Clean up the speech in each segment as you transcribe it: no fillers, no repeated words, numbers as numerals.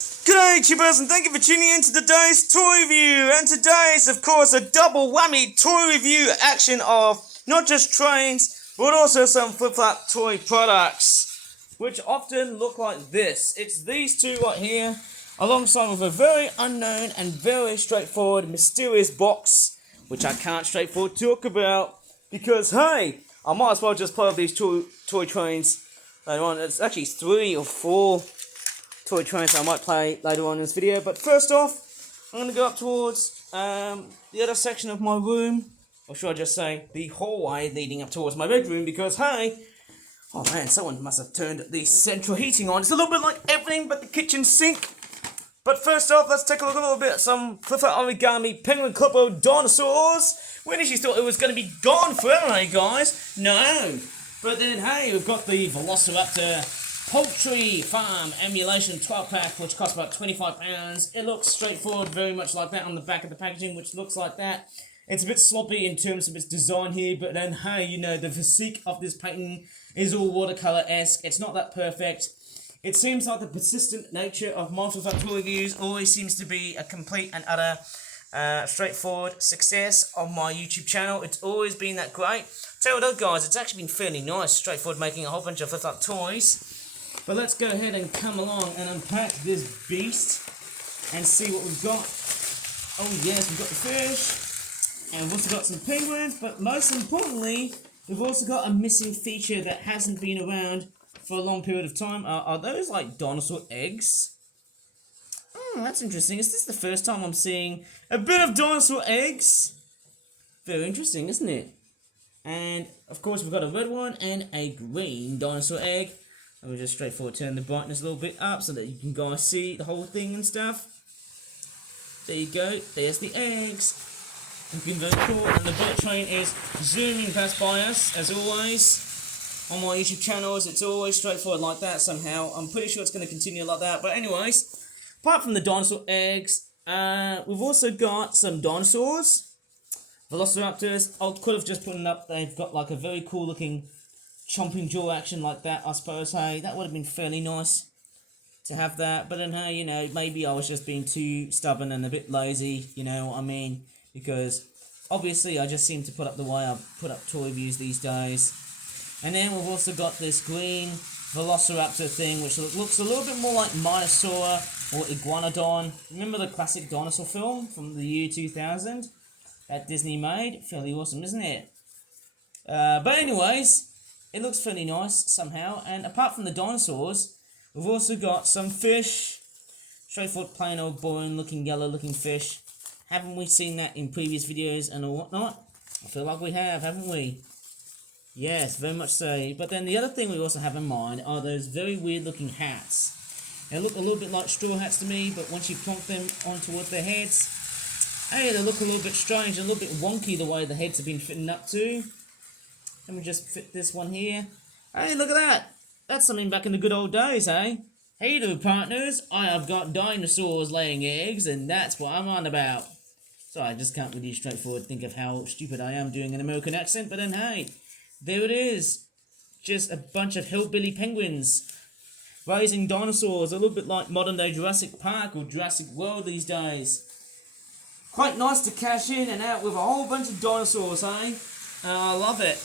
G'day YouTubers and thank you for tuning in to today's toy review, and today's of course a double whammy toy review action of not just trains but also some flip-flop toy products which often look like this. It's these two right here alongside with a very unknown and very straightforward mysterious box which I can't straightforward talk about because hey, I might as well just play with these toy trains later on. It's actually 3 or 4 toy trains I might play later on in this video, but first off, I'm going to go up towards the other section of my room, or should I just say, the hallway leading up towards my bedroom, because hey, oh man, someone must have turned the central heating on. It's a little bit like everything but the kitchen sink. But first off, let's take a look a little bit at some Flip-Flop Origami Penguin Cloppo dinosaurs. We initially thought it was going to be gone forever, eh guys? No. But then hey, we've got the Velociraptor Poultry Farm Emulation 12-pack, which costs about £25. It looks straightforward, very much like that on the back of the packaging, which looks like that. It's a bit sloppy in terms of its design here, but then, hey, you know, the physique of this painting is all watercolour-esque. It's not that perfect. It seems like the persistent nature of my Flip-Flop toy reviews always seems to be a complete and utter straightforward success on my YouTube channel. It's always been that great. Tell you what though, guys, it's actually been fairly nice, straightforward, making a whole bunch of Flip-Flop toys. But let's go ahead and come along and unpack this beast and see what we've got. Oh yes, we've got the fish, and we've also got some penguins, but most importantly, we've also got a missing feature that hasn't been around for a long period of time. Are those like dinosaur eggs? That's interesting. Is this the first time I'm seeing a bit of dinosaur eggs? Very interesting, isn't it? And of course we've got a red one and a green dinosaur egg. And we'll just straightforward turn the brightness a little bit up so that you can guys see the whole thing and stuff. There you go, there's the eggs. Looking very cool, and the bullet train is zooming past by us, as always. On my YouTube channels, it's always straightforward like that somehow. I'm pretty sure it's going to continue like that, but anyways, apart from the dinosaur eggs, we've also got some dinosaurs. Velociraptors, I could have just put it up, they've got like a very cool looking chomping jaw action like that, I suppose. Hey, that would have been fairly nice to have that, but then hey, you know, maybe I was just being too stubborn and a bit lazy, you know what I mean, because obviously I just seem to put up the way I put up toy reviews these days. And then we've also got this green Velociraptor thing, which looks a little bit more like Minosaur or Iguanodon. Remember the classic dinosaur film from the year 2000 that Disney made? Fairly awesome, isn't it? But anyways, it looks fairly nice somehow, and apart from the dinosaurs, we've also got some fish. Straightforward, plain old boring looking, yellow looking fish. Haven't we seen that in previous videos and whatnot? I feel like we have, haven't we? Yes, very much so. But then the other thing we also have in mind are those very weird looking hats. They look a little bit like straw hats to me, but once you plonk them onto their heads, hey, they look a little bit strange, a little bit wonky the way the heads have been fitting up to. Let me just fit this one here. Hey, look at that. That's something back in the good old days, eh? Hey there, partners. I have got dinosaurs laying eggs, and that's what I'm on about. So I just can't really straightforward think of how stupid I am doing an American accent, but then hey, there it is. Just a bunch of hillbilly penguins raising dinosaurs, a little bit like modern day Jurassic Park or Jurassic World these days. Quite nice to cash in and out with a whole bunch of dinosaurs, eh? I love it.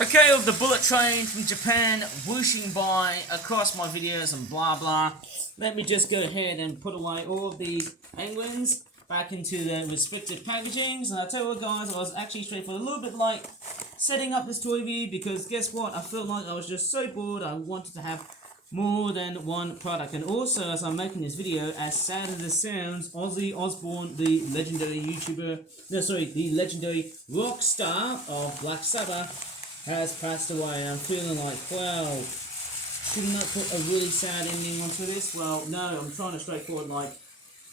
Okay, with the bullet train from Japan whooshing by across my videos and blah blah, let me just go ahead and put away all of these penguins back into their respective packagings. And I tell you what guys, I was actually straightforward, a little bit like setting up this toy review because guess what, I felt like I was just so bored I wanted to have more than one product. And also, as I'm making this video, as sad as it sounds, Ozzy Osbourne, the legendary the legendary rock star of Black Sabbath, has passed away. I'm feeling like, wow, shouldn't I put a really sad ending onto this? Well, no, I'm trying to straightforward like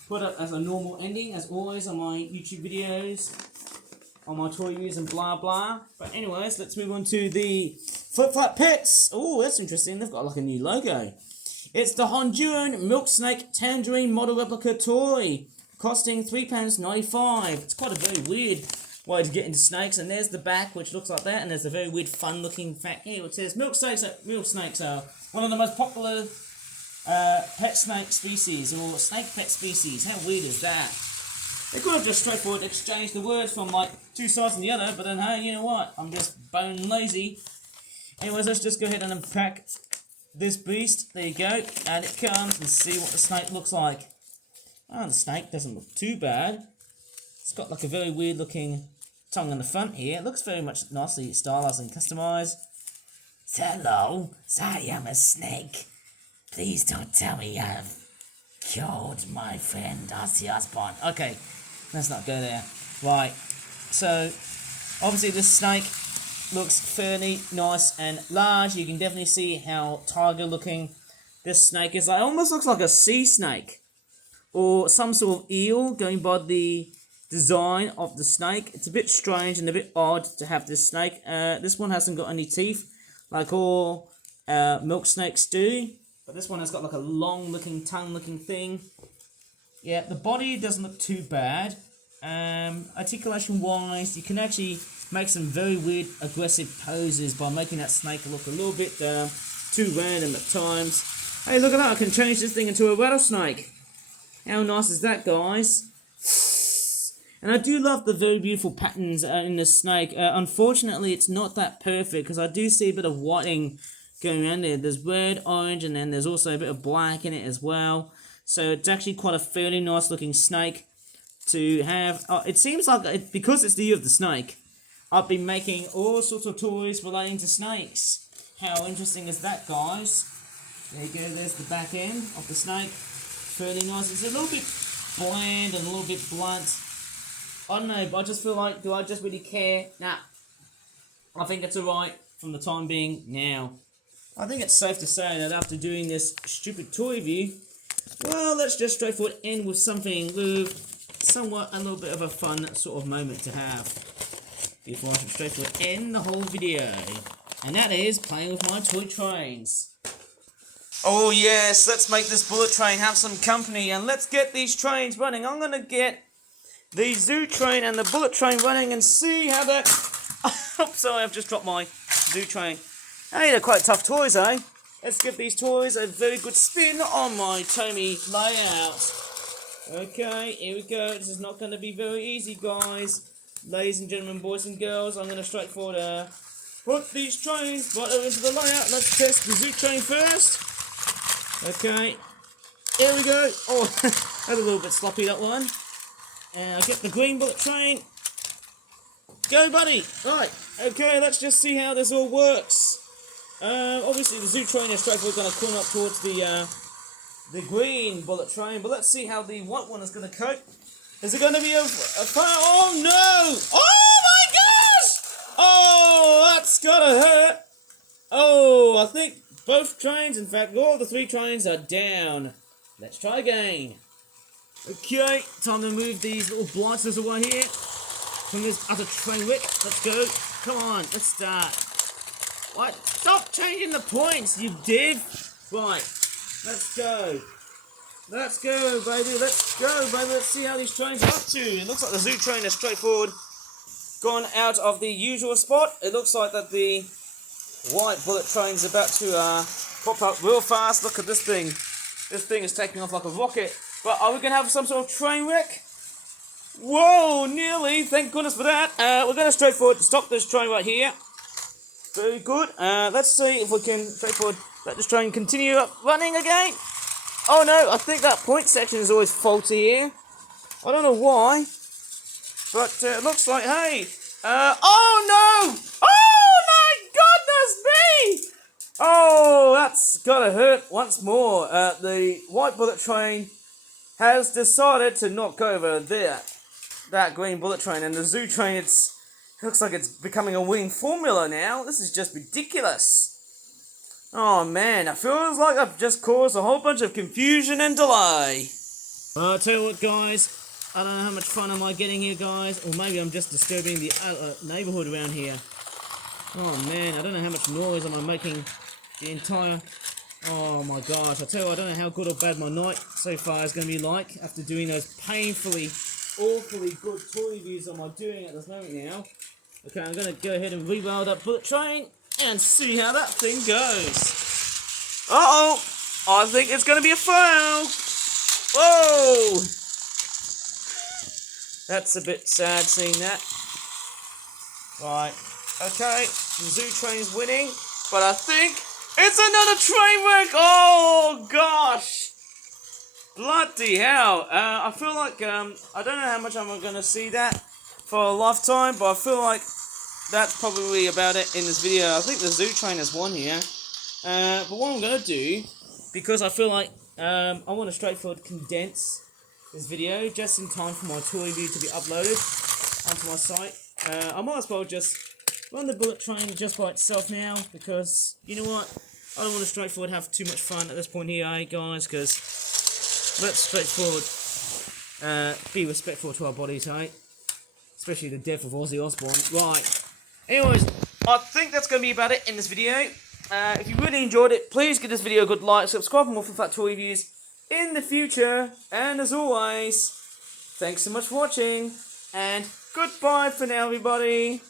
put it as a normal ending, as always on my YouTube videos, on my toy reviews and blah blah. But anyways, let's move on to the Flip-Flop Pets. Oh, that's interesting. They've got like a new logo. It's the Honduran Milk Snake Tangerine model replica toy, costing £3.95. It's quite a very weird way to get into snakes. And there's the back, which looks like that. And there's a very weird, fun-looking fact here, which says milk snakes are one of the most popular pet snake species, or snake pet species. How weird is that? They could have just straightforward exchanged the words from like two sides of the other, but then hey, you know what? I'm just bone lazy. Anyways, let's just go ahead and unpack this beast. There you go. And it comes, and see what the snake looks like. Oh, the snake doesn't look too bad. It's got like a very weird looking tongue on the front here. It looks very much nicely stylized and customized. Hello, I am a snake. Please don't tell me I've killed my friend Ozzy Osbourne. Okay, let's not go there. Right, so obviously this snake looks fairly nice and large. You can definitely see how tiger looking this snake is. It almost looks like a sea snake or some sort of eel, going by the design of the snake. It's a bit strange and a bit odd to have this snake. This one hasn't got any teeth like all milk snakes do, but this one has got like a long looking tongue looking thing. Yeah, the body doesn't look too bad. Articulation wise, you can actually make some very weird aggressive poses by making that snake look a little bit too random at times. Hey, look at that, I can change this thing into a rattlesnake. How nice is that, guys? And I do love the very beautiful patterns in the snake. Unfortunately, it's not that perfect because I do see a bit of whiting going around there. There's red, orange, and then there's also a bit of black in it as well. So it's actually quite a fairly nice looking snake to have. It seems like, because it's the year of the snake, I've been making all sorts of toys relating to snakes. How interesting is that, guys? There you go, there's the back end of the snake. Fairly nice. It's a little bit bland and a little bit blunt. I don't know, but I just feel like, do I just really care? Nah. I think it's alright from the time being now. I think it's safe to say that after doing this stupid toy review, well, let's just straightforward end with something with somewhat a little bit of a fun sort of moment to have. Before I should straightforward end the whole video. And that is playing with my toy trains. Oh yes, let's make this bullet train have some company and let's get these trains running. I'm going to get the zoo train and the bullet train running and see how that... Oh, sorry, I've just dropped my zoo train. Hey, they're quite tough toys, eh? Let's give these toys a very good spin on my Tomy layout. Okay, here we go. This is not going to be very easy, guys. Ladies and gentlemen, boys and girls, I'm going to straightforward put these trains right over into the layout. Let's test the zoo train first. Okay, here we go. Oh, that's a little bit sloppy, that one. And I'll get the green bullet train. Go, buddy. Right, okay, let's just see how this all works. Obviously, the zoo train is straightforward going to corner up towards the green bullet train, but let's see how the white one is going to cope. Is it going to be a fire? Oh, no! Oh, my gosh! Oh, that's got to hurt. Oh, I think both trains, in fact, all the three trains are down. Let's try again. Okay, time to move these little blighters away here from this other train wreck. Let's go. Come on, let's start. What? Stop changing the points, you div. Right, let's go. Let's go, baby. Let's go, baby. Let's see how these trains are up to. It looks like the zoo train is straightforward gone out of the usual spot. It looks like that the white bullet train's about to pop up real fast. Look at this thing. This thing is taking off like a rocket. But are we going to have some sort of train wreck? Whoa, nearly. Thank goodness for that. We're going to straightforward stop this train right here. Very good. Let's see if we can straightforward let this train continue up running again. Oh no, I think that point section is always faulty here. I don't know why. But it looks like, hey. Oh no! Oh my goodness me! Oh, that's gotta hurt once more. The white bullet train has decided to knock over that green bullet train, and the zoo train, it looks like it's becoming a winning formula now. This is just ridiculous. Oh man, it feels like I've just caused a whole bunch of confusion and delay. Well, I'll tell you what, guys, I don't know how much fun am I getting here, guys, or maybe I'm just disturbing the neighbourhood around here. Oh man, I don't know how much noise am I making the entire... Oh my gosh, I tell you what, I don't know how good or bad my night so far is going to be like after doing those painfully, awfully good toy reviews I'm doing at this moment now. Okay, I'm going to go ahead and re-roll that bullet train and see how that thing goes. Uh-oh! I think it's going to be a fail. Whoa! That's a bit sad seeing that. Right. Okay. The zoo train's winning. But I think it's another train wreck. Oh, gosh. Bloody hell. I feel like, I don't know how much I'm going to see that for a lifetime, but I feel like that's probably about it in this video. I think the zoo train has won here. But what I'm going to do, because I feel like I want to straightforward condense this video just in time for my tour review to be uploaded onto my site. I might as well just run the bullet train just by itself now, because, you know what, I don't want to straightforward have too much fun at this point here, guys, because let's straightforward be respectful to our bodies, especially the death of Ozzy Osbourne. Right, anyways, I think that's going to be about it in this video. If you really enjoyed it, please give this video a good like, subscribe for more Flip Flat Toy reviews in the future, and as always, thanks so much for watching, and goodbye for now, everybody.